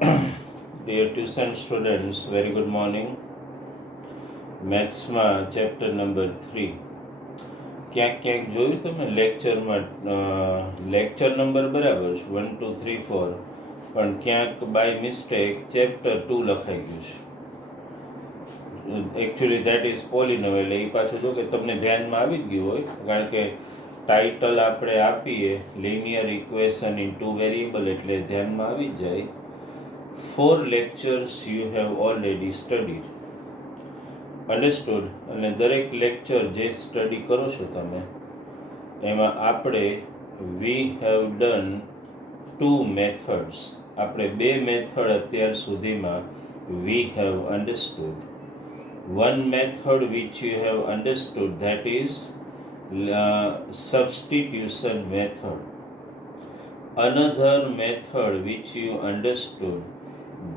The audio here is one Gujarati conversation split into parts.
Dear tuition students, very good morning. મેથ્સમાં ચેપ્ટર નંબર 3 ક્યાંક જોયું તમે લેક્ચરમાં લેક્ચર નંબર બરાબર છે 1 2 3 4 પણ ક્યાંક બાય મિસ્ટેક ચેપ્ટર 2 લખાઈ ગયું છે. Actually that is પોલિનોમિયલ. એટલે એ પાછું જો કે તમને ધ્યાનમાં આવી જ ગયું હોય, કારણ કે ટાઇટલ આપણે આપીએ લિનિયર ઇક્વેશન ઇન 2 વેરિયેબલ એટલે ધ્યાનમાં આવી જ જાય. 4 lectures you have already studied. Understood? અને દરેક લેક્ચર જે સ્ટડી કરો છો તમે એમાં આપણે we have done 2 methods. આપણે 2 મેથડ અત્યાર સુધીમાં we have understood. One method which you have understood, that is substitution method. Another method which you understood,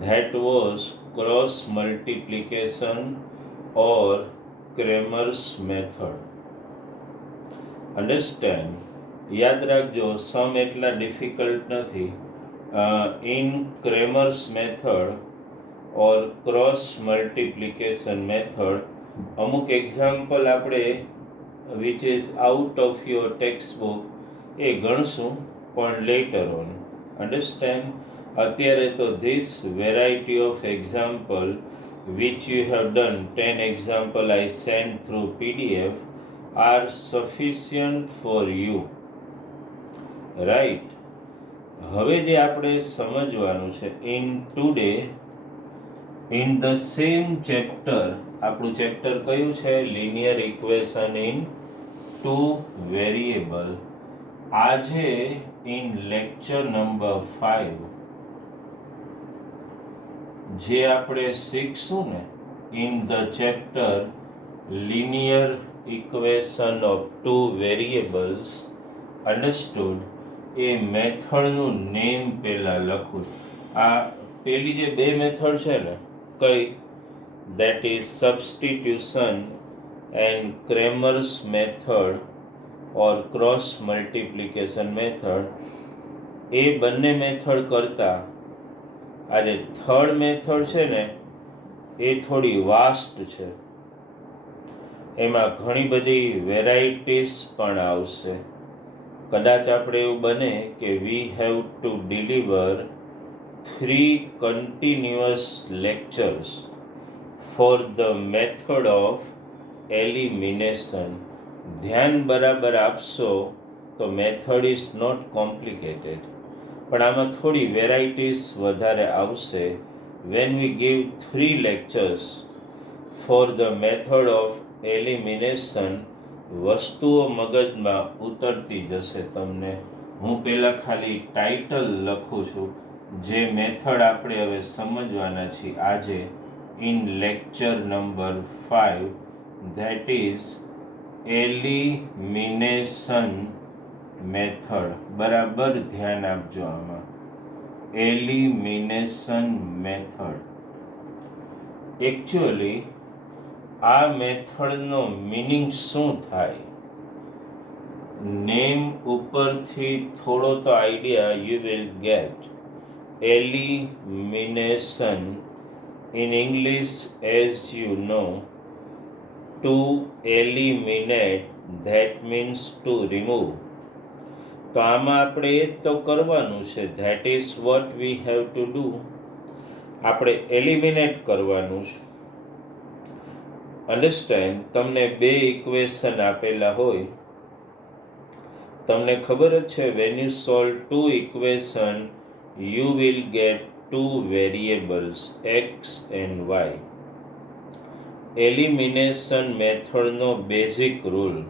that was cross multiplication or Cramer's method. Understand? યાદ રાખજો, સમ એટલા ડિફિકલ્ટ નથી. In Cramer's method or cross multiplication method અમુક એક્ઝામ્પલ આપણે which is out of your text book એ ગણશું, પણ લેટર ઓન. અન્ડરસ્ટેન્ડ? અત્યારે તો this variety of example which you have done, 10 example I sent through PDF, are sufficient for you. Right? હવે જે આપણે સમજવાનું છે in today, in the same chapter, આપણું ચેપ્ટર કયું છે? linear equation in 2 variable. આજે in lecture number 5 જે આપણે શીખશું ને in the chapter linear equation of 2 variables. Understood? એ મેથડનું નેમ પહેલાં લખું. આ પેલી જે 2 મેથડ છે ને, કઈ? That is substitution and Cramer's method or cross multiplication method. એ બંને મેથડ કરતાં આ જે થર્ડ મેથડ છે ને એ થોડી વાસ્ટ છે. એમાં ઘણી બધી વેરાયટીઝ પણ આવશે. કદાચ આપણે એવું બને કે વી have to deliver 3 continuous lectures for the method of elimination. ધ્યાન બરાબર આપશો તો મેથડ ઇઝ નોટ કોમ્પ્લિકેટેડ, પણ આમાં થોડી વેરાયટીઝ વધારે આવશે. When we give 3 lectures for the method of elimination, વસ્તુઓ મગજમાં ઉતરતી જશે તમને. હું પહેલાં ખાલી ટાઇટલ લખું છું, જે મેથડ આપણે હવે સમજવાના છીએ આજે in lecture number 5, that is elimination method. બરાબર ધ્યાન આપજો આમાં. Elimination method. એકચ્યુઅલી આ મેથડનો મિનિંગ શું થાય? નેમ ઉપરથી થોડો તો idea you will get. Elimination in English, as you know, to eliminate, that means to remove. તો આમાં આપણે એ જ તો કરવાનું છે. That is what we have to do. આપણે એલિમિનેટ કરવાનું છે. અન્ડરસ્ટેન્ડ? તમને 2 ઇક્વેશન આપેલા હોય, તમને ખબર જ છે when you solve 2 equation you will get 2 variables X and Y. Elimination મેથડનો basic rule,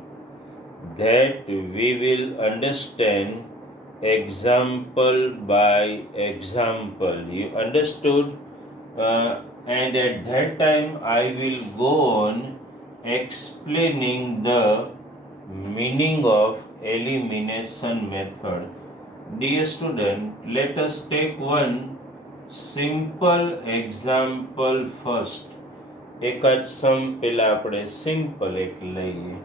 that we will understand example by example. You understood? And at that time I will go on explaining the meaning of elimination method. Dear student, let us take one simple example first. એક જ સમ પહેલાં આપણે સિમ્પલ એક લઈએ.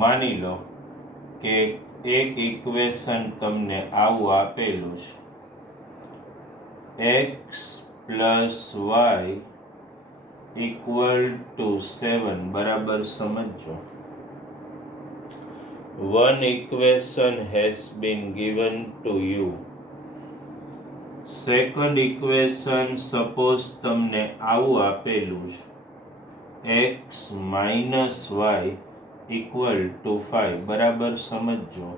માની લો કે એક ઇક્વેશન તમને આવું આપેલું છે. x plus y equal to 7 બરાબર સમજો. One equation has been given to you. Second equation suppose તમને આવું આપેલું છે, x minus y equal to 5 બરાબર સમજો.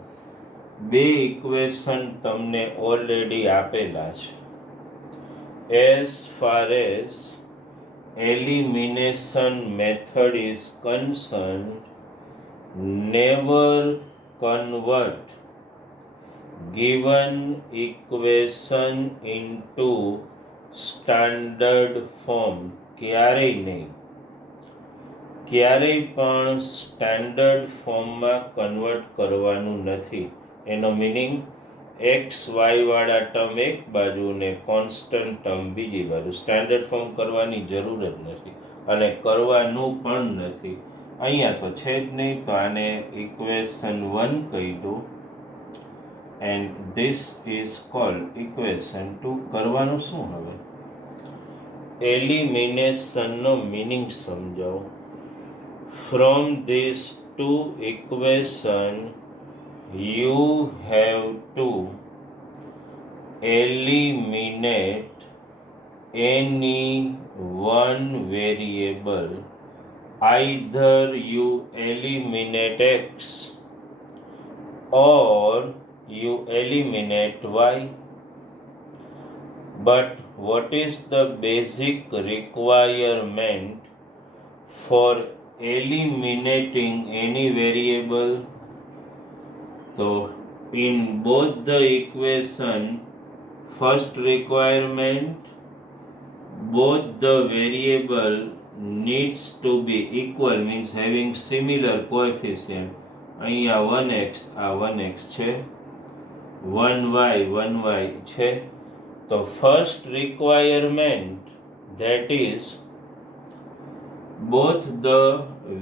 બે ઇક્વેશન તમને ઓલરેડી આપેલા છે. As far as elimination method is concerned, never convert given equation into standard form. ક્યારેય પણ સ્ટાન્ડર્ડ ફોર્મમાં કન્વર્ટ કરવાનું નથી. એનો મિનિંગ એક્સ વાય વાળા ટર્મ એક બાજુ ને કોન્સ્ટન્ટ ટર્મ બીજી બાજુ. સ્ટાન્ડર્ડ ફોર્મ કરવાની જરૂર જ નથી અને કરવાનું પણ નથી. અહીંયા તો છે જ નહીં, તો આને ઇક્વેશન 1 કહી દો and this is called equation 2. કરવાનું શું હવે? એલિમિનેશનનો મિનિંગ સમજાવો. From this two equation you have to eliminate any one variable. Either you eliminate x or you eliminate y. But what is the basic requirement for eliminating any variable? So in both the equation, first requirement, both the variable needs to be equal, means having similar coefficient. અહીંયા 1x આ 1x છે, 1y છે. તો first requirement, that is both the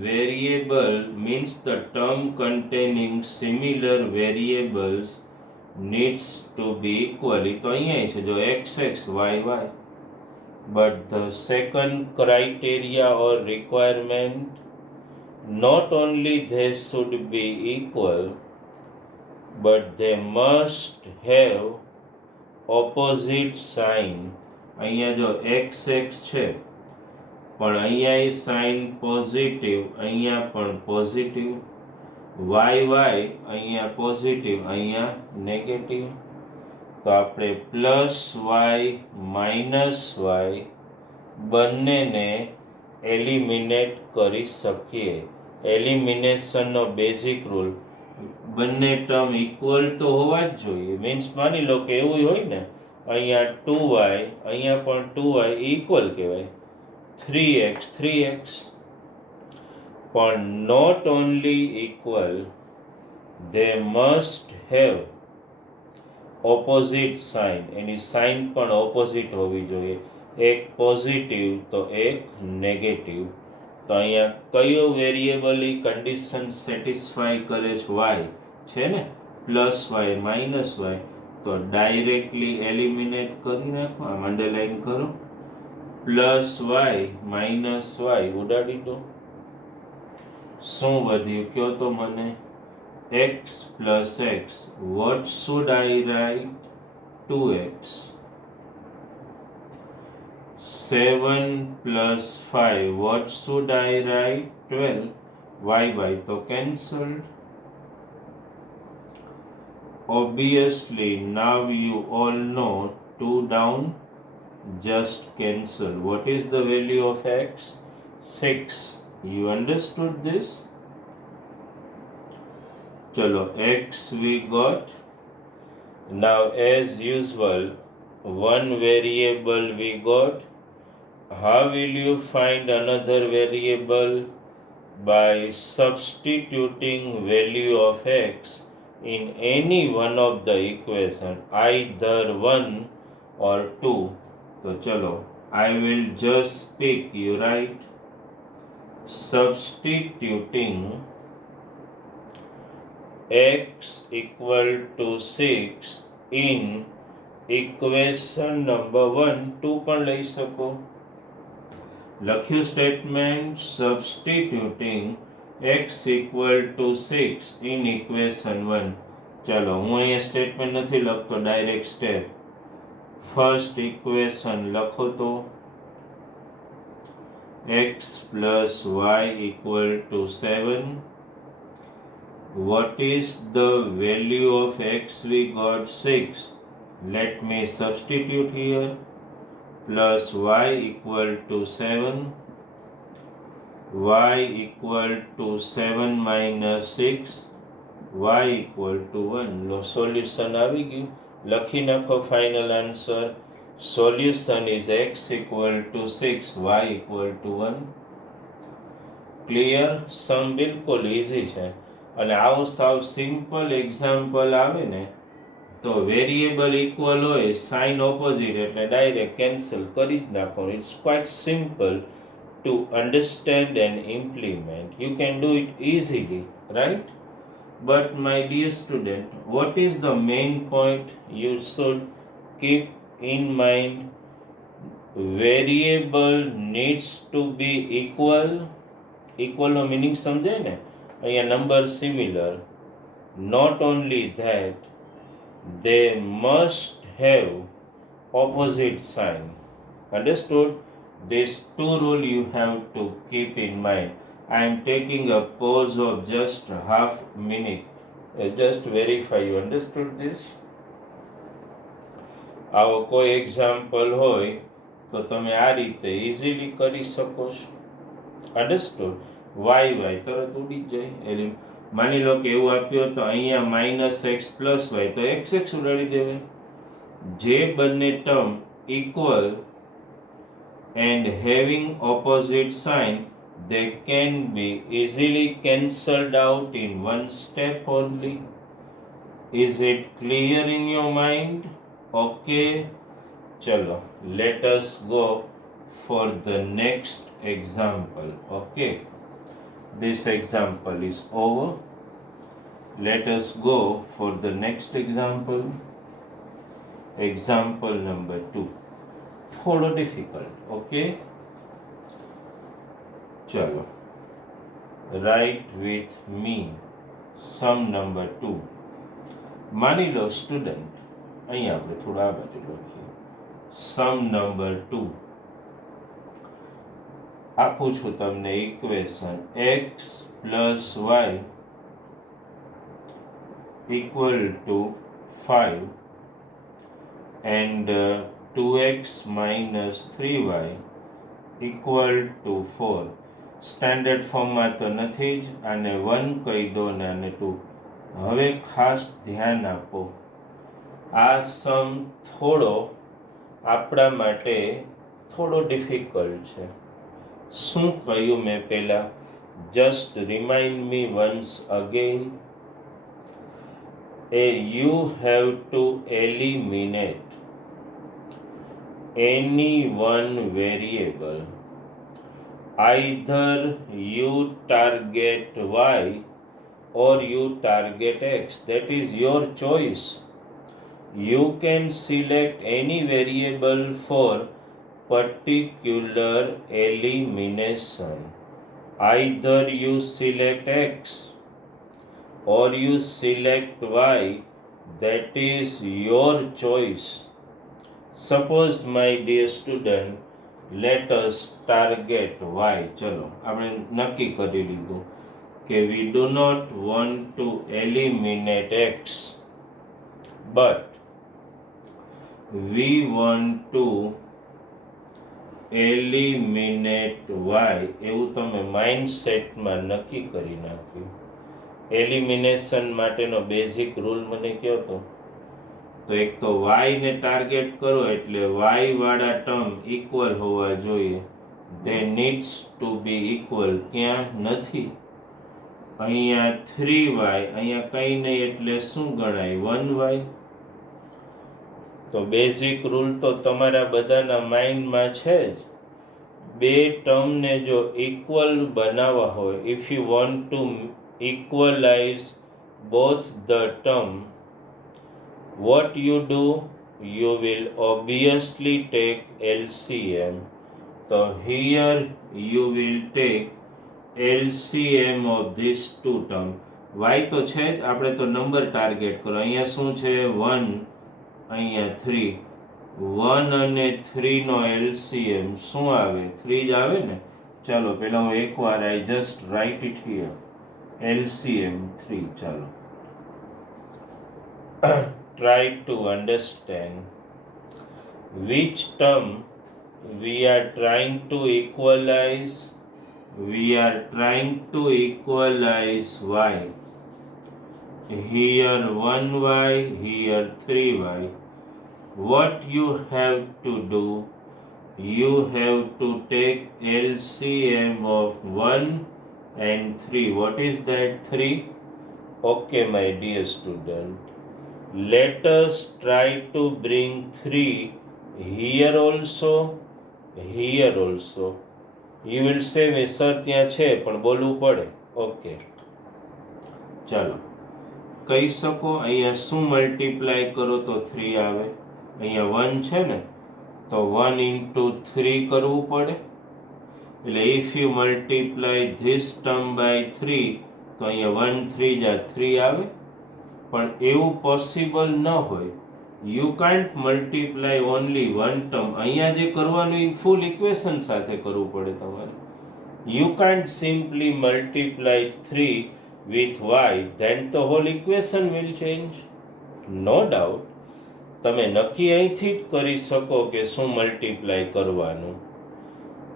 variable, means the term containing similar variables needs to be equal. તો અહીંયા છે જો xx yy. But the second criteria or requirement, not only they should be equal, but they must have opposite sign. અહીંયા જો xx છે પણ અહીંયા એ સાઇન પોઝિટિવ, અહીંયા પણ પોઝિટિવ, વાય અહીંયા પોઝિટિવ, અહીંયા નેગેટિવ. તો આપણે પ્લસ વાય માઇનસ વાય બંનેને એલિમિનેટ કરી શકીએ. એલિમિનેશનનો બેઝિક રૂલ, બંને ટર્મ ઇક્વલ તો હોવા જ જોઈએ. મીન્સ માની લો કે એવું હોય ને, અહીંયા 2y અહીંયા પણ 2y ઇક્વલ કહેવાય, 3x, but not only equal, they must have opposite sign. એની સાઇન પણ ઓપોઝિટ હોવી જોઈએ, એક પોઝિટિવ તો એક નેગેટિવ. તો અહીંયા કયો વેરિયેબલ એ કન્ડિશન સેટિસ્ફાય કરે છે? વાય છે ને, પ્લસ વાય માઇનસ વાય. તો ડાયરેક્ટલી એલિમિનેટ કરી નાખો, આમ અંડરલાઈન કરો, પ્લસ વાય માઇનસ વાય ઉડાડી દો. શું વધ્યું કયો તો મને? x plus x. What should I write? 2x. 7 plus 5. What should I write? 12. y તો cancelled. Obviously now you all know 2 down, just cancel. What is the value of x? 6. You understood this? Chalo, x we got. Now as usual, one variable we got. How will you find another variable? By substituting value of x in any one of the equation, either 1 or 2. So chalo, I will just pick, you write, substituting x equal to 6 in equation number 1 2 પણ લઈ શકો. લખ્યું statement substituting x equal to 6 in equation 1. ચાલો હું અહીંયા સ્ટેટમેન્ટ નથી લખતો, ડાયરેક્ટ સ્ટેપ. ફર્સ્ટ ઇક્વેશન લખો તો x plus y equal to 7. What is the value of x? We got 6. Let me substitute here. Plus y equal to 7. Y equal to 7 minus 6. Y equal to 1. લો સોલ્યુશન આવી ગયું. લખી નાખો final answer. Solution is x equal to 6, y equal to 1. Clear? Sum બિલકુલ ઇઝી છે. અને આવું સાવ સિમ્પલ એક્ઝામ્પલ આવે ને તો વેરિયેબલ ઇક્વલ હોય, સાઇન ઓપોઝિટ એટલે ડાયરેક્ટ કેન્સલ કરી જ નાખવાનું. It's quite simple to understand and implement. You can do it easily, right? But my dear student, what is the main point you should keep in mind? Variable needs to be equal. Equal નો meaning સમજાય ને? અહીંયા number similar. Not only that, they must have opposite sign. Understood? These two rules you have to keep in mind. I am taking a pause of just half minute. Just verify you understood this. આવો કોઈ એક્ઝામ્પલ હોય તો તમે આ રીતે ઇઝીલી કરી શકો છો. અન્ડરસ્ટુડ? વાય વાય તરત ઉડી જ જાય. એટલે માની લો કે એવું આપ્યું તો અહીંયા માઇનસ એક્સ પ્લસ વાય તો એક્સ એક્સ ઉડાડી દેવાય. જે બંને term equal and having opposite sign, they can be easily cancelled out in one step only. Is it clear in your mind? Okay. Chalo, let us go for the next example. Okay. This example is over. Let us go for the next example. Example number 2. થોડો difficult. Okay. ચલો, write with me sum number 2. માની લો સ્ટુડન્ટ, અહીંયા આપણે થોડા આ બાજુ લખીએ. સમ નંબર 2 આપું છું તમને equation x plus y equal to 5 and 2x minus 3y equal to 4. Standard ફોર્મમાં તો નથી જ, આને 1 કહી દો ને આને 2. હવે ખાસ ધ્યાન આપો, આ સમ થોડો આપણા માટે થોડો ડિફિકલ્ટ છે. શું કહ્યું મેં પહેલા? Just remind me once again. You have to eliminate any one variable. Either you target y or you target x. That is your choice. You can select any variable for particular elimination. Either you select x or you select y. That is your choice. Suppose, my dear student, let us target y. ચલો આપણે નક્કી કરી લીધું કે we do not want to eliminate x, but we want to eliminate y. એવું તમે માઇન્ડસેટમાં નક્કી કરી નાખ્યું. એલિમિનેશન માટેનો બેઝિક રૂલ મને કહો તો એક તો y ને ટાર્ગેટ કરો એટલે y વાળા ટર્મ ઇક્વલ હોવા જોઈએ. they needs to be equal. ક્યાં નથી? અહીંયા 3y, અહીંયા કંઈ નહીં એટલે શું ગણાય? 1y. તો બેઝિક રૂલ તો તમારા બધાના માઇન્ડમાં છે જ. બે ટર્મને જો ઇક્વલ બનાવવા હોય, if you want to equalize both the term, what you do? you will obviously take LCM. So here you will take LCM of these two term. Y તો છે જ, આપણે તો નંબર ટાર્ગેટ કરો. અહીંયા શું છે 1, અહીંયા 3. 1 અને 3 નો LCM શું આવે? 3 જ આવે ને. ચાલો પહેલા હું એકવાર I just write it here. LCM 3. ચાલો try to understand which term we are trying to equalize. We are trying to equalize y. Here 1y, here 3y. What you have to do, you have to take LCM of 1 and 3. What is that 3? Okay, my dear student. Let us try to bring 3 here also, here also. You will say me sir ત્યાં છે પણ બોલવું પડે. ઓકે ચાલો કહી શકો અહીંયા શું મલ્ટીપ્લાય કરો તો 3 આવે. અહીંયા 1 છે ને તો 1 into 3 કરવું પડે. એટલે if you multiply this term by 3 તો અહીંયા 1 3 જા 3 આવે. પણ એવું પોસિબલ ન હોય. You can't multiply only one term. અહીંયા જે કરવાનું એ ફૂલ ઇક્વેશન સાથે કરવું પડે તમારે. You can't simply multiply 3 with y, then the whole equation will change. No doubt. તમે નક્કી અહીંથી જ કરી શકો કે શું મલ્ટીપ્લાય કરવાનું.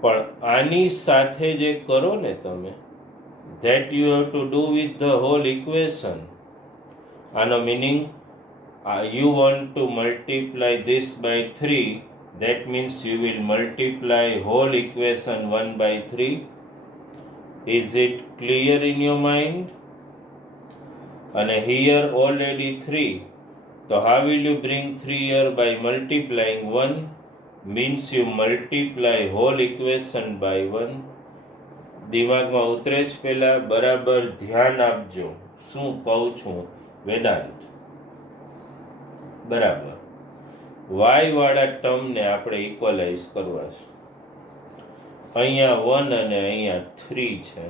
પણ આની સાથે જે કરો ને તમે, that you have to do with the whole equation. આનો meaning you want to multiply this by 3, that means you will multiply whole equation 1 by 3. Is it clear in your mind? And here already 3. So how will you bring 3 here? By multiplying 1, means you multiply whole equation by 1. દિમાગમાં ઉતરે જ પહેલા બરાબર ધ્યાન આપજો શું કહું છું વેદાંત. બરાબર y વાળા ટર્મને આપણે ઇક્વલાઇઝ કરવા છે. અહીંયા 1 અને અહીંયા 3 છે.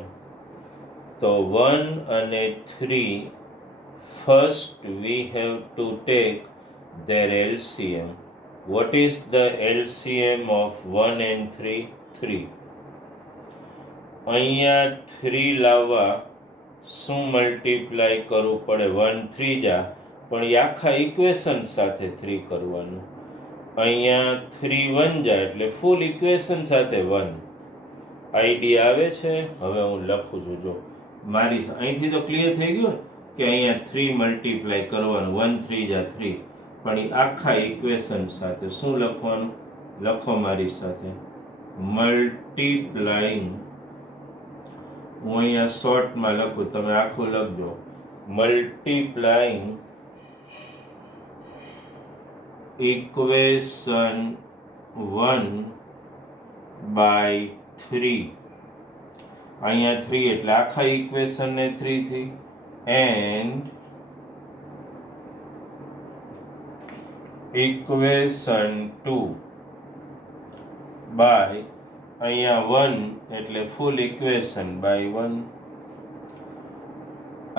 તો 1 અને 3 first we have to take their LCM. What is the LCM of 1 and 3? 3. અહીંયા 3 લાવવા શું મલ્ટીપ્લાય કરવું પડે? 1 3 જા, પણ એ આખા ઇક્વેશન સાથે 3 કરવાનું. અહીંયા 3 1 જા એટલે ફૂલ ઇક્વેશન સાથે 1. આઈડિયા આવે છે? હવે હું લખું છું જો મારી અહીંથી તો ક્લિયર થઈ ગયું કે અહીંયા 3 મલ્ટીપ્લાય કરવાનું. 1 3 જા 3, પણ એ આખા ઇક્વેશન સાથે શું લખવાનું? લખો મારી સાથે મલ્ટીપ્લાઈંગ. હું અહીંયા શોર્ટમાં લખું, તમે આખું લખજો. મલ્ટીપ્લાઈંગ ઇક્વેશન 1 by 3. અહીંયા 3 એટલે આખા ઇક્વેશનને 3 થી, એન્ડ ઇક્વેશન 2 by અહીંયા 1 એટલે ફૂલ ઇક્વેશન by 1.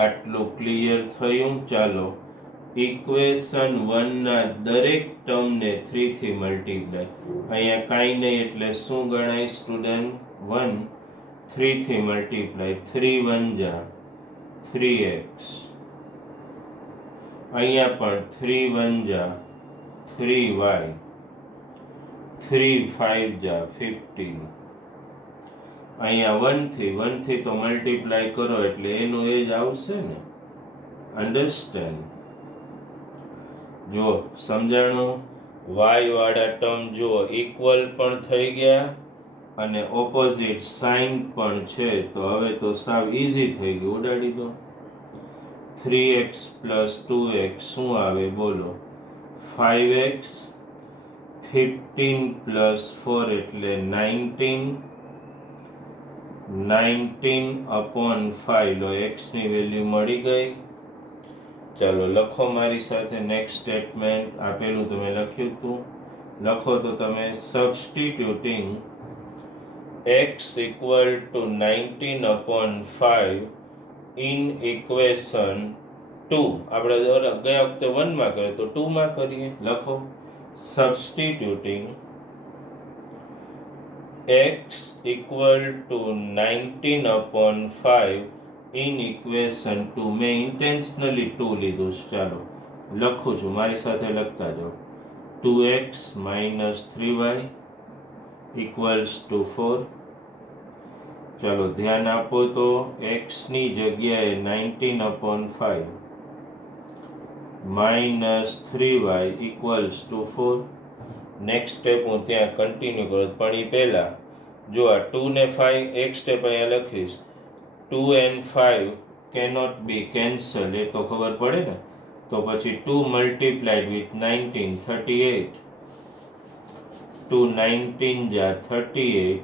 આટલું ક્લિયર થયું? ચાલો ઇક્વેશન 1 ના દરેક ટર્મને 3 થી મલ્ટીપ્લાય. અહીંયા કાંઈ નહીં એટલે શું ગણાય સ્ટુડન્ટ? 1 3 થી મલ્ટીપ્લાય. 3 1 જા 3x. અહીંયા પણ 3 1 જા 3y. 3 5 જા 15. અહીંયા 1 થી તો મલ્ટીપ્લાય કરો એટલે એનું એ જ આવશે ને. અન્ડરસ્ટેન્ડ? જો સમજાણું? y વાળા ટર્મ જો ઇક્વલ પણ થઈ ગયા અને ઓપોઝિટ સાઇન પણ છે. તો હવે તો સાવ ઈઝી થઈ ગયું, ઉડાડી દો. 3x plus 2x શું આવે બોલો? 5x. 15 plus 4 એટલે 19. 19 upon 5 લો x ની વેલ્યુ મળી ગઈ. ચાલો લખો મારી સાથે નેક્સ્ટ સ્ટેટમેન્ટ. આપેલું તમે લખ્યું હતું, લખો તો તમે substituting x equal to 19/5 in equation 2. આપણે ગયા વખતે 1 માં કર્યું તો 2 માં કરીએ. લખો substituting x equal to 19/5 in equation 2. મેં ઇન્ટેન્શનલી 2 લીધું છે. ચાલો લખું છું, મારી સાથે લખતા જાઓ. 2x minus 3y equals to 4. ચાલો ધ્યાન આપો તો x ની જગ્યાએ 19/5 minus 3y equals to 4. Next step હું ત્યાં કન્ટિન્યુ કરું, પણ એ પહેલાં જો આ 2 ને 5 એક સ્ટેપ અહીંયા લખીશ. 2 and 5 cannot be cancelled, એ તો ખબર પડે ને. તો પછી 2 multiplied with 19 38. 2 19 જા 38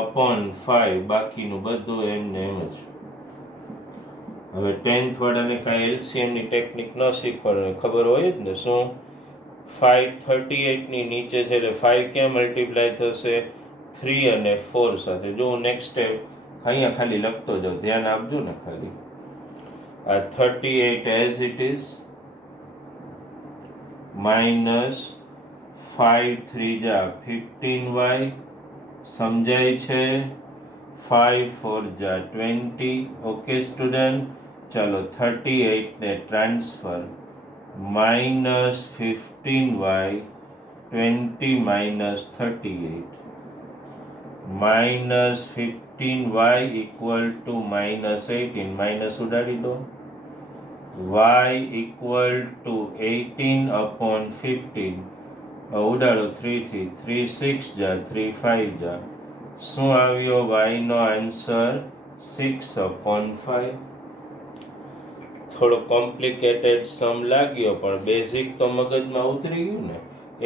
upon 5, બાકીનું બધું એમને એમ જ. હવે 10th વાળાને કાંઈ એલસીએમની ટેકનિક ન શીખવાડે, ખબર હોય જ ને. શું 5 38 ની નીચે છે એટલે 5 ક્યાં મલ્ટીપ્લાય થશે? 3 અને 4 સાથે. જો હું નેક્સ્ટ સ્ટેપ અહીંયા ખાલી લખતો જાઉં, ધ્યાન આપજો ને ખાલી. આ 38 એઝ ઇટ ઇઝ માઇનસ 5 3 જા 15y, સમજાય છે? 5 4 જા 20. ઓકે સ્ટુડન્ટ, ચાલો 38 ને transfer minus 15y 20 minus 38 minus 15y equal to minus 18. minus ઉડાડી દો. y equal to 18/15. ઉડાડો 3 થી 3 6 જા 3 5 જા. શું આવ્યો y નો આન્સર? 6/5. થોડો કોમ્પ્લિકેટેડ સમ લાગ્યો, પણ બેઝિક તો મગજમાં ઉતરી ગયું ને.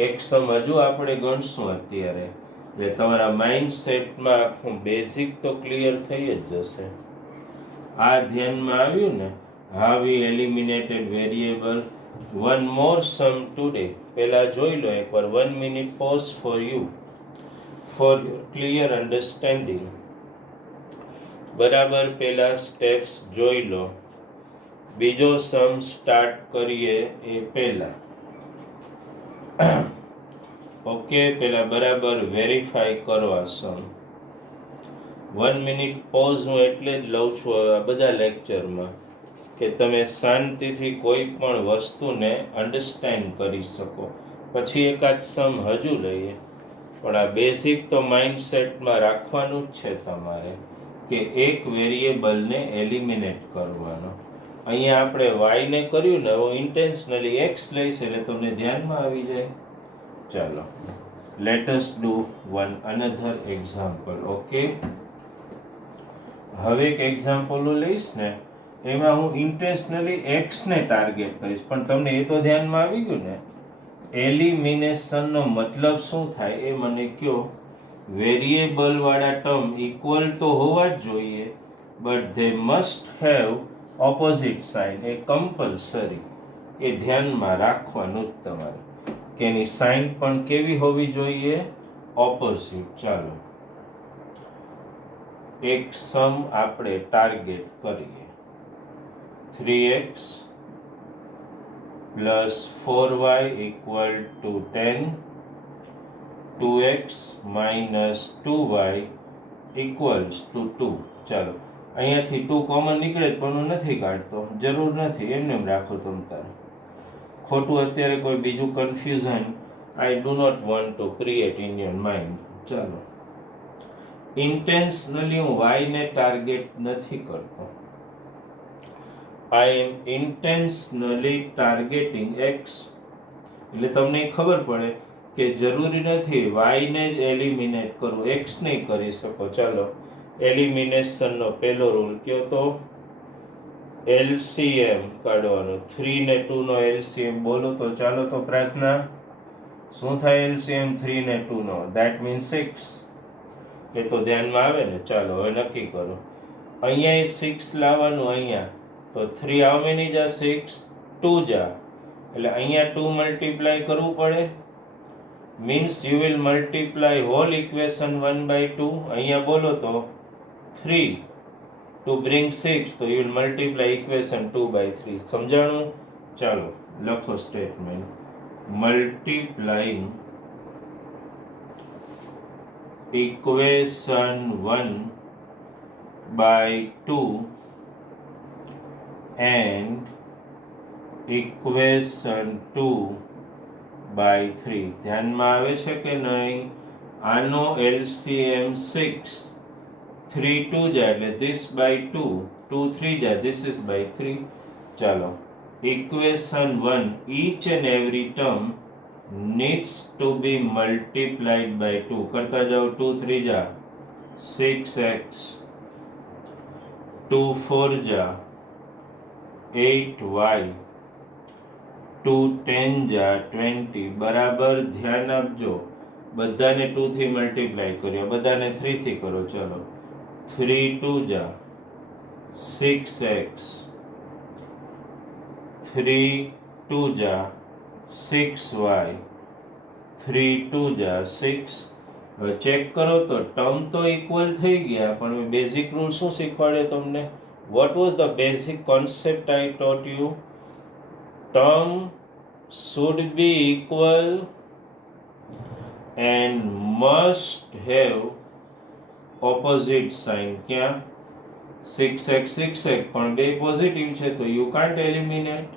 એક સમ હજુ આપણે ગણશું અત્યારે, એટલે તમારા માઇન્ડસેટમાં આખું બેઝિક તો ક્લિયર થઈ જ જશે. આ ધ્યાનમાં આવ્યું ને. How we eliminated variable. One more sum today. પહેલા જોઈ લો એકવાર. 1 minute pause for you, for your clear understanding. બરાબર પહેલા સ્ટેપ્સ જોઈ લો. બીજો સમ સ્ટાર્ટ કરીએ એ પહેલા. ઓકે, પહેલા બરાબર વેરીફાઈ કરો આ સમ. 1 minute પોઝ હું એટલે જ લઉં છું આ બધા લેક્ચરમાં, કે તમે શાંતિથી કોઈ પણ વસ્તુને અન્ડરસ્ટેન્ડ કરી શકો. પછી એકાદ સમ હજુ લઈએ, પણ આ બેઝિક તો માઇન્ડસેટમાં રાખવાનું જ છે તમારે, કે એક વેરિયેબલને એલિમિનેટ કરવાનો. અહીંયા આપણે y ને કર્યું ને, હું ઇન્ટેન્શનલી x લઈશ એટલે તમને ધ્યાનમાં આવી જાય. ચાલો let us do one another example. Okay, હવે એક એક્ઝામ્પલ લઈશ ને, એમાં હું ઇન્ટેન્શનલી x ને ટાર્ગેટ કરીશ. પણ તમને એ તો ધ્યાનમાં આવી ગયું ને, એલિમિનેશનનો મતલબ શું થાય એ મને કહો. વેરિયેબલ વાળા ટર્મ ઇક્વલ તો હોવા જ જોઈએ, but they must have opposite sign. એ કમ્પલસરી, એ ધ્યાનમાં રાખવાનું જ તમારે, કે એની સાઇન પણ કેવી હોવી જોઈએ? ઓપોઝિટ. ચાલો એક સમ આપણે ટાર્ગેટ કરીએ. 3x plus 4y equal to 10. 2x minus 2y equals to 2. ચાલો અહીંયાથી 2 કોમન નીકળે પણ હું નથી કાઢતો, જરૂર નથી, એમને એમ રાખો તમ તારે. ખોટું અત્યારે કોઈ બીજું confusion I do not want to create in your mind. ચાલો ઇન્ટેન્શનલી હું y ને ટાર્ગેટ નથી કરતો. I am intentionally targeting x. એટલે તમને ખબર પડે કે જરૂરી નથી y ને જ એલિમિનેટ કરવું, x નહીં કરી શકો. ચાલો એલિમિનેશનનો પહેલો રૂલ કયો તો? એલસીએમ કાઢવાનો. 3 ને 2 નો એલસીએમ બોલો તો. ચાલો તો પ્રાર્થના, શું થાય એલસીએમ 3 ને 2 નો? That means 6. એ તો ધ્યાનમાં આવે ને. ચાલો હવે નક્કી કરો. અહીંયા 6 લાવવાનું, અહીંયા તો 3 હાઉ મેની જા 6? 2 જા એટલે અહીંયા 2 મલ્ટીપ્લાય કરવું પડે means you will multiply whole equation 1/2 અહીંયા બોલો તો 3 to bring 6 તો you will multiply equation 2/3 સમજાણું ચાલો લખો statement multiplying equation 1/2 and equation 2/3 ધ્યાનમાં આવે છે કે નહીં આનો LCM 6 3 2 જા એટલે this by 2 2 3 જા this is by 3 ચાલો equation 1 each and every term needs to be multiplied by 2 કરતા જાઓ 2 3 જા 6x 2 4 જા 8y 2 10 જા 20 બરાબર ધ્યાન આપજો બધાને 2 થી મલ્ટીપ્લાય કર્યો બધાને 3 થી કરો ચલો 3 2 જા 6x 3 2 જા 6y 3 2 જા 6 હવે ચેક કરો તો ટર્મ તો ઇક્વલ થઈ ગયા પણ મેં બેઝિક રૂલ શું શીખવાડ્યો તમને what was the basic concept I taught you term should be equal and must have opposite sign ક્યાં 6x 6x પણ બે પોઝિટિવ છે તો you can't eliminate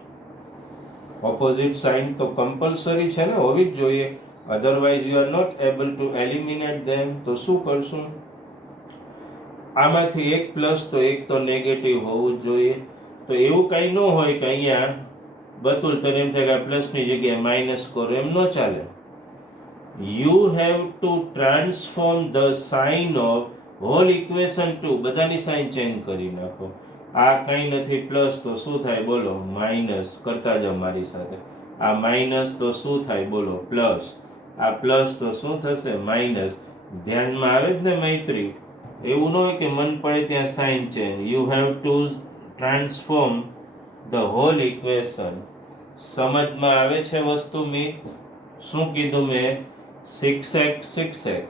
opposite sign તો compulsory છે ને હોવી જ જોઈએ otherwise you are not able to eliminate them તો શું કરશું આમાંથી એક પ્લસ તો એક તો નેગેટિવ હોવું જ જોઈએ તો એવું કંઈ ન હોય કે અહીંયા બતુલ તને એમ થાય કે પ્લસની જગ્યાએ માઇનસ કરો એમ ન ચાલે you have to transform the sign of whole equation 2 બધાની સાઇન ચેન્જ કરી નાખો આ કંઈ નથી પ્લસ તો શું થાય બોલો માઇનસ કરતા જાઓ મારી સાથે આ માઇનસ તો શું થાય બોલો પ્લસ આ પ્લસ તો શું થશે માઇનસ ધ્યાનમાં આવે જ ને મૈત્રી એવું ન હોય કે મન પડે ત્યાં sign change you have to transform the whole equation સમજમાં આવે છે વસ્તુ મી શું કીધું મેં 6x 6x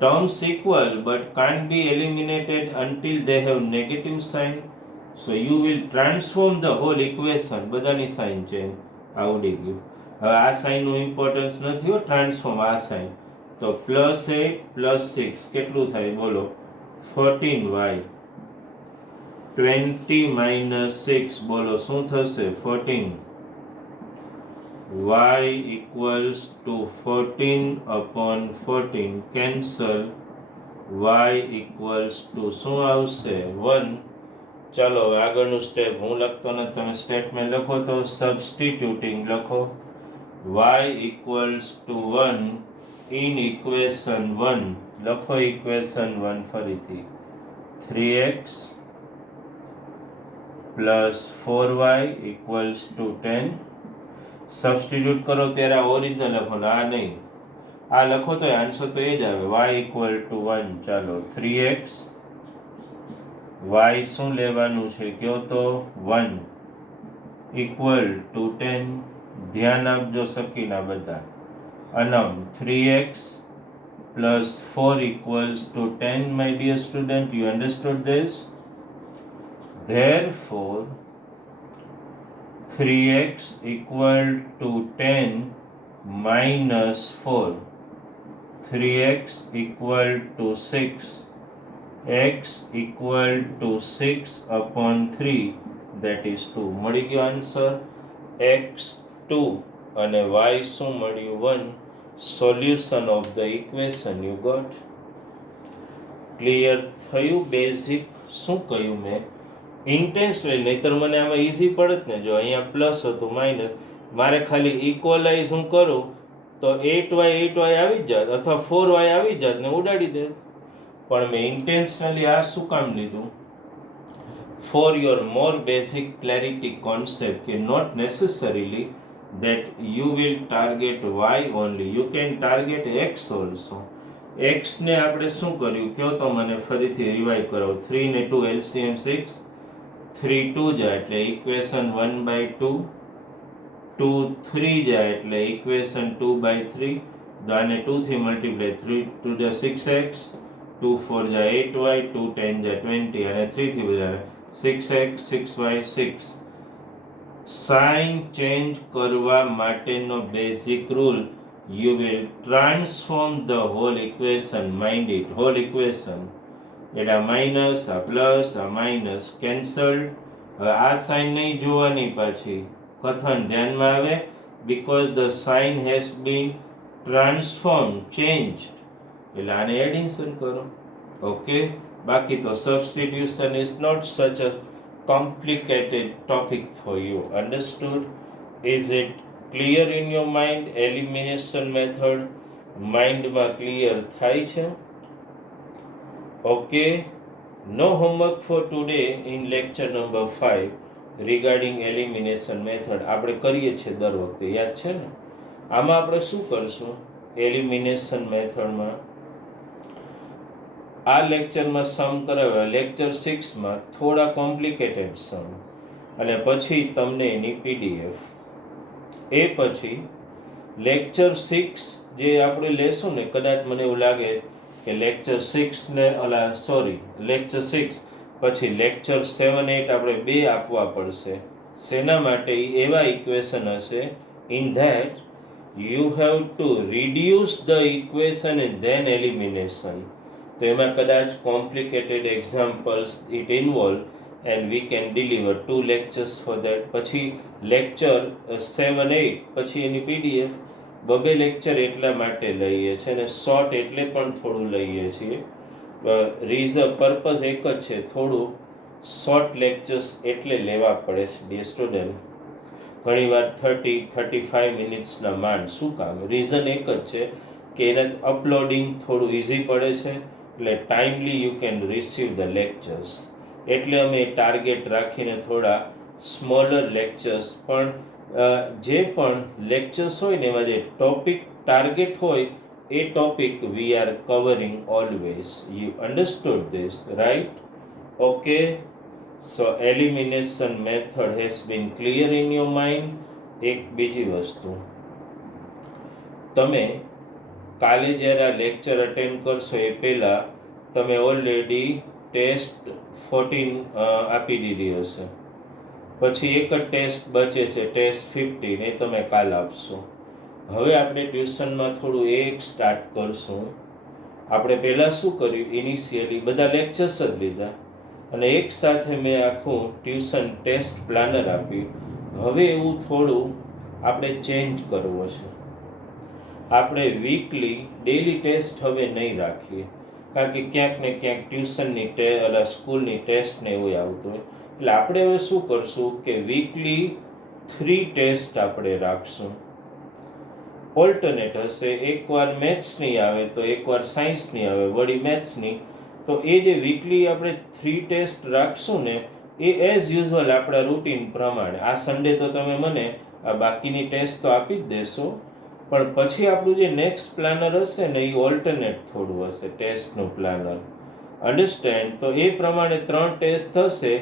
terms equal but can't be eliminated until they have negative sign so you will transform the whole equation બધાની સાઇન ચેન્જ આવડી ગયું હવે આ સાઇનનું ઇમ્પોર્ટન્સ નથી હો ટ્રાન્સફોર્મ આ સાઇન તો +8 + 6 કેટલું થાય બોલો 14y 20 - 6 બોલો શું થશે 14 y equals to 14/14 cancel y equals to શું આવશે 1 ચાલો હવે આગળનું સ્ટેપ હું લખતો ને તમે સ્ટેટમેન્ટ લખો તો સબસ્ટિટ્યુટિંગ લખો y equals to 1 in equation 1 લખો equation 1 ફરીથી 3x plus 4y equals to 10 substitute કરો ત્યારે આ ઓરિજિનલ લખો ને આ નહીં આ લખો તો આન્સર તો એ જ આવે y equal to 1 ચાલો 3x y શું લેવાનું છે કયો તો 1 equal to 10 ધ્યાન આપજો સકીના બધા અનમ 3x plus 4 equals to 10 my dear student you understood this therefore 3x equal to 10 minus 4 3x equal to 6 x equal to 6/3 that is 2 મળી ગયો આન્સર x 2 અને y શું મળ્યું 1 solution of the equation you got clear થયું બેઝિક શું કહ્યું મેં ઇન્ટેન્સ વે નહીતર મને આમાં ઈઝી પડત ને જો અહીંયા પ્લસ હતું માઇનસ મારે ખાલી ઇક્વલાઇઝ હું કરું તો 8y આવી જ જાત અથવા 4y આવી જ જાત ને ઉડાડી દે પણ મેં ઇન્ટેન્શનલી આ શું કામ લીધું for your more basic clarity concept કે not necessarily that you will target y only you can target x also x ને આપણે શું કર્યું કયો તો મને ફરીથી રિવાઇવ કરો 3 ને 2 LCM 6 3 2 જાય એટલે ઇક્વેશન 1/2, 2 3 જાય એટલે ઇક્વેશન 2/3. આને 2 થી મલ્ટીપ્લાય, 3 2 જા 6x, 2 4 જા 8y, 2 10 જા 20 અને 3 થી વધારે 6x 6y 6. સાઇન ચેન્જ કરવા માટેનો basic rule, you will transform the whole equation. Mind it, whole equation. એટલે આ માઇનસ, આ પ્લસ, આ માઇનસ કેન્સલ્ડ. હવે આ સાઇન નહીં જોવાની પાછી, કથન ધ્યાનમાં આવે, because the sign has been transform, change. એટલે આને એડિશન કરો. ઓકે, બાકી તો સબસ્ટિટ્યુશન ઇઝ નોટ સચ અ complicated topic for you. Understood? Is it clear in your mind? Elimination method mind માં clear થાય છે? Okay, no homework for today in lecture number 5 regarding elimination method. આપણે કરીએ છીએ દર વખતે, યાદ છે ને? આમાં આપણે શું કરશું એલિમિનેશન મેથડમાં? આ લેક્ચરમાં સમ કરાવ્યા, લેક્ચર 6માં થોડા કોમ્પ્લિકેટેડ સમ, અને પછી તમને એની પીડીએફ. એ પછી લેક્ચર 6 જે આપણે લેશું ને, કદાચ મને એવું લાગે કે લેક્ચર 6 ને લેક્ચર 6 પછી લેક્ચર 7 8 આપણે 2 આપવા પડશે. શેના માટે? એવા ઇક્વેશન હશે in that you have to reduce the equation and then elimination. તો એમાં કદાચ complicated examples it involve and we can deliver 2 lectures for that. પછી લેક્ચર 7 8 પછી એની પીડીએફ. 2 લેક્ચર એટલા માટે લઈએ છીએ અને શોર્ટ એટલે પણ થોડું લઈએ છીએ. પર્પઝ એક જ છે, થોડું શોર્ટ લેક્ચર્સ એટલે લેવા પડે છે ડિયર સ્ટુડન્ટ. ઘણીવાર 30-35 મિનિટ્સના માંડ. શું કામ? રીઝન એક જ છે કે એના અપલોડિંગ થોડું ઇઝી પડે છે, એટલે timely you can receive the lectures. એટલે અમે ટાર્ગેટ રાખીને થોડા સ્મોલર લેક્ચર્સ, પણ જે પણ લેક્ચર્સ હોય ને એમાં જે ટોપિક ટાર્ગેટ હોય એ topic we are covering always. You understood this, right? Okay, so elimination method has been clear in your mind. એક બીજી વસ્તુ, તમે કાલે જ્યારે આ લેક્ચર અટેન્ડ કરશો એ પહેલાં તમે ઓલરેડી ટેસ્ટ 14 આપી દીધી હશે. પછી એક જ ટેસ્ટ બચે છે, ટેસ્ટ 15, એ તમે કાલ આપશો. હવે આપણે ટ્યુશનમાં થોડું એક સ્ટાર્ટ કરશું. આપણે પહેલાં શું કર્યું, ઇનિશિયલી બધા લેક્ચર્સ જ લીધા અને એક સાથે મેં આખું ટ્યુશન ટેસ્ટ પ્લાનર આપ્યું. હવે એવું થોડું આપણે ચેન્જ કરવો છે. આપણે વીકલી ડેઈલી ટેસ્ટ હવે નહીં રાખીએ, કારણ કે ક્યાંક ને ક્યાંક ટ્યુશનની સ્કૂલની ટેસ્ટ ને એવું આવતું હોય. એટલે આપણે હવે શું કરશું કે વીકલી 3 ટેસ્ટ આપણે રાખશું. ઓલ્ટરનેટ હશે, એકવાર મેથ્સની આવે તો એકવાર સાયન્સની આવે, વળી મેથ્સની. તો એ જે વીકલી આપણે 3 ટેસ્ટ રાખશું ને, એ એઝ યુઝ્યુઅલ આપણા રૂટીન પ્રમાણે. આ સન્ડે તો તમે મને આ બાકીની ટેસ્ટ તો આપી જ દેશો, પણ પછી આપણું જે નેક્સ્ટ પ્લાનર હશે ને એ ઓલ્ટરનેટ થોડું હશે ટેસ્ટનું પ્લાનર. અન્ડરસ્ટેન્ડ? તો એ પ્રમાણે 3 ટેસ્ટ થશે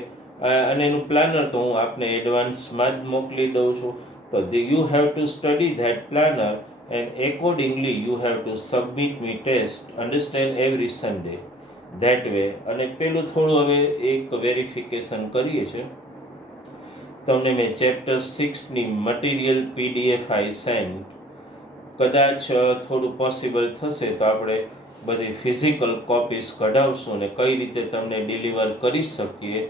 અને એનું પ્લાનર તો હું આપને એડવાન્સમાં જ મોકલી દઉં છું. તો you have to study that planner and accordingly you have to submit me test. Understand? Every Sunday that way. અને પેલું થોડું હવે એક વેરિફિકેશન કરીએ છીએ. તમને મેં ચેપ્ટર 6ની મટીરિયલ પીડીએફ આઈ સેન્ડ. કદાચ થોડું પોસિબલ થશે તો આપણે બધી ફિઝિકલ કોપીઝ કઢાવશું અને કઈ રીતે તમને ડિલિવર કરી શકીએ.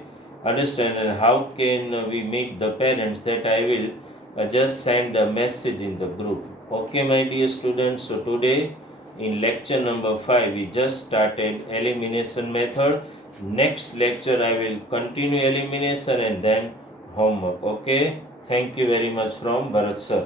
Understand? And how can we meet the parents, that I will just send a message in the group. Okay, my dear students, so today in lecture number 5 we just started elimination method. Next lecture I will continue elimination and then homework. Okay, thank you very much from Bharat sir.